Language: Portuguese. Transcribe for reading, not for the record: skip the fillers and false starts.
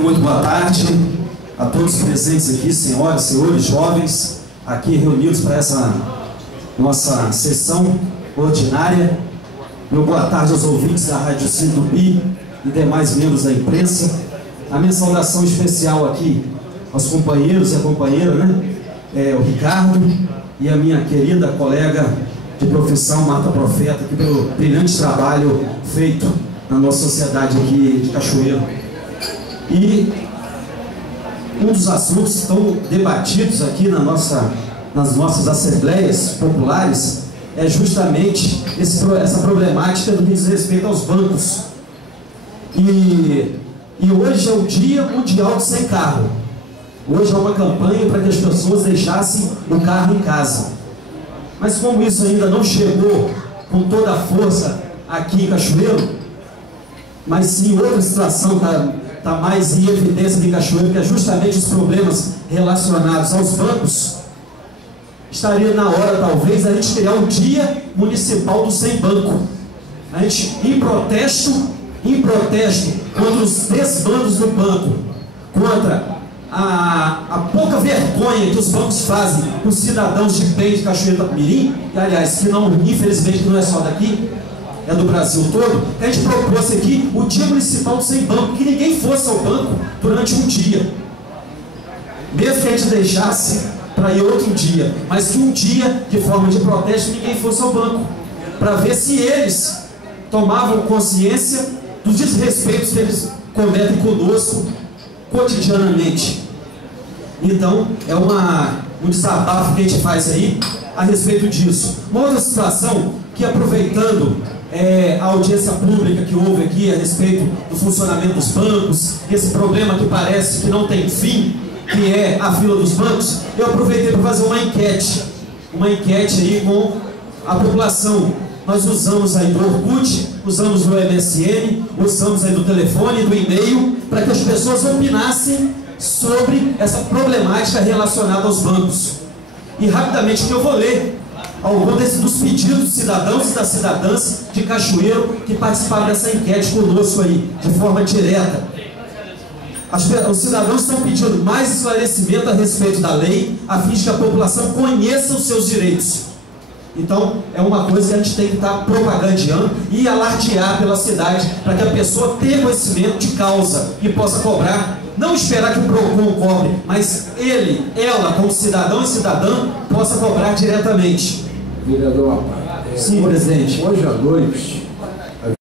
Muito boa tarde a todos presentes aqui, senhoras, senhores, jovens, aqui reunidos para essa nossa sessão ordinária. Meu boa tarde aos ouvintes da Rádio Sintupi e demais membros da imprensa. A minha saudação especial aqui aos companheiros e a companheira, o Ricardo e a minha querida colega de profissão, Marta Profeta, aqui pelo brilhante trabalho feito na nossa sociedade aqui de Cachoeiro. E um dos assuntos que estão debatidos aqui nas nossas assembleias populares é justamente essa problemática do que diz respeito aos bancos. E hoje é o Dia Mundial de Sem Carro. Hoje é uma campanha para que as pessoas deixassem o carro em casa. Mas como isso ainda não chegou com toda a força aqui em Cachoeiro, mas sim outra situação está mais em evidência de Cachoeiro, que é justamente os problemas relacionados aos bancos, estaria na hora, talvez, a gente criar um Dia Municipal do Sem Banco. A gente, em protesto contra os desbandos do banco, contra a pouca vergonha que os bancos fazem com os cidadãos de bem de Cachoeiro do Itapemirim, e aliás, que não, infelizmente, não é só daqui, é do Brasil todo. A gente propôs aqui o Dia Municipal do Sem Banco, que ninguém fosse ao banco durante um dia, mesmo que a gente deixasse para ir outro dia, mas que um dia, de forma de protesto, ninguém fosse ao banco, para ver se eles tomavam consciência dos desrespeitos que eles cometem conosco cotidianamente. Então, é um desabafo que a gente faz aí a respeito disso. Uma outra situação que, aproveitando a audiência pública que houve aqui a respeito do funcionamento dos bancos, esse problema que parece que não tem fim, que é a fila dos bancos, eu aproveitei para fazer uma enquete aí com a população. Nós usamos aí do Orkut, usamos do MSN, usamos aí do telefone, do e-mail, para que as pessoas opinassem sobre essa problemática relacionada aos bancos. E rapidamente que eu vou ler alguns dos pedidos dos cidadãos e das cidadãs de Cachoeiro que participaram dessa enquete conosco aí, de forma direta. Os cidadãos estão pedindo mais esclarecimento a respeito da lei, a fim de que a população conheça os seus direitos. Então, é uma coisa que a gente tem que estar propagandeando e alardear pela cidade, para que a pessoa tenha conhecimento de causa e possa cobrar. Não esperar que o PROCON cobre, mas ela, como cidadão e cidadã, possa cobrar diretamente. Vereador, sim, presidente. Hoje à noite,